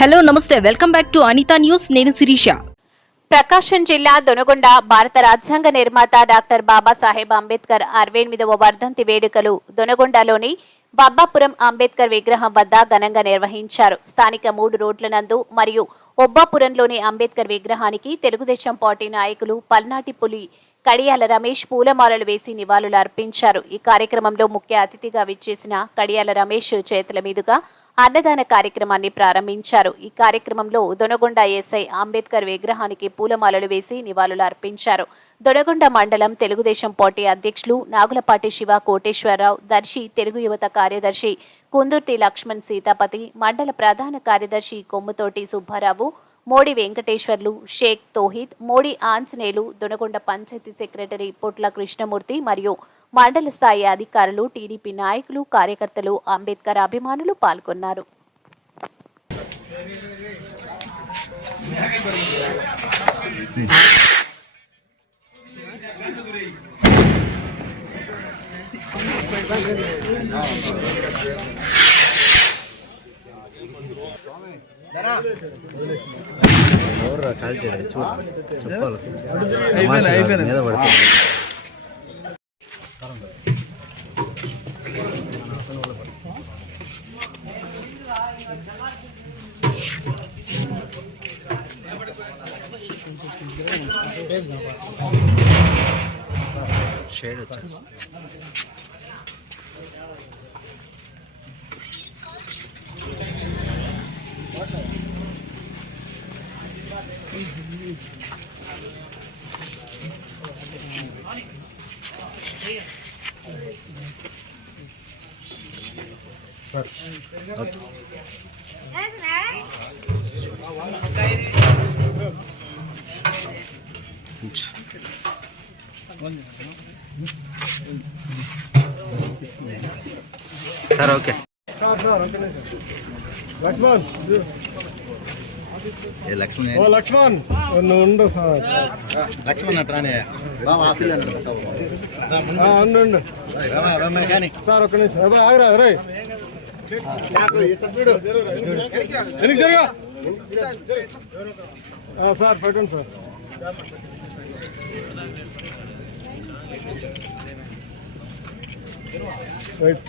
Hello namaste. Welcome back to Anitha news. నేను శిరీష. ప్రకాశం జిల్లా దొనగొండ భారత రాజ్యాంగ నిర్మాత డాక్టర్ బాబాసాహెబ్ అంబేద్కర్ అరవై ఎనిమిదవ వర్ధంతి వేడుకలు దొనగొండలోని బాబాపురం అంబేద్కర్ విగ్రహం వద్ద ఘనంగా నిర్వహించారు. స్థానిక మూడు రోడ్ల నందు మరియు ఒబ్బాపురంలోని అంబేద్కర్ విగ్రహానికి తెలుగుదేశం పార్టీ నాయకులు పల్నాటి పులి కడియాల రమేష్ పూలమాలలు వేసి నివాళులు అర్పించారు ఈ కార్యక్రమంలో ముఖ్య అతిథిగా విచ్చేసిన కడియాల రమేష్ చేతుల మీదుగా అన్నదాన కార్యక్రమాన్ని ప్రారంభించారు. ఈ కార్యక్రమంలో దొనగొండ ఎస్ఐ అంబేద్కర్ విగ్రహానికి పూలమాలలు వేసి నివాళులు అర్పించారు. దొనగొండ మండలం తెలుగుదేశం పార్టీ అధ్యక్షులు నాగులపాటి శివ కోటేశ్వరరావు దర్శి తెలుగు యువత కార్యదర్శి కుందుర్తి లక్ష్మణ్ సీతాపతి మండల ప్రధాన కార్యదర్శి కొమ్ముతోటి సుబ్బారావు మోడీ వెంకటేశ్వర్లు షేక్ తోహిద్ మోడీ ఆంజనేయులు దొనగొండ పంచాయతీ సెక్రటరీ పొట్ల కృష్ణమూర్తి మరియు మండల స్థాయి అధికారులు టీడీపీ నాయకులు కార్యకర్తలు అంబేద్కర్ అభిమానులు పాల్గొన్నారు. ఎవర్రా చూడు చెప్పాలి. కాదు, మీద పడుతుంది షేడ్ వచ్చేసి సార్ ఓకే లక్ష్మణ్ ఏ లక్ష్మణ్ ఓ లక్ష్మణ్. నువ్వు ఉండు సార్. లక్ష్మణ్ అట్రానే ఉండు ఉండు. సార్ ఒక్క నిమిషం. ఆగురా రే. వెనక్కి జరగా సార్ పెట్టండి సార్. రైట్